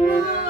Amen.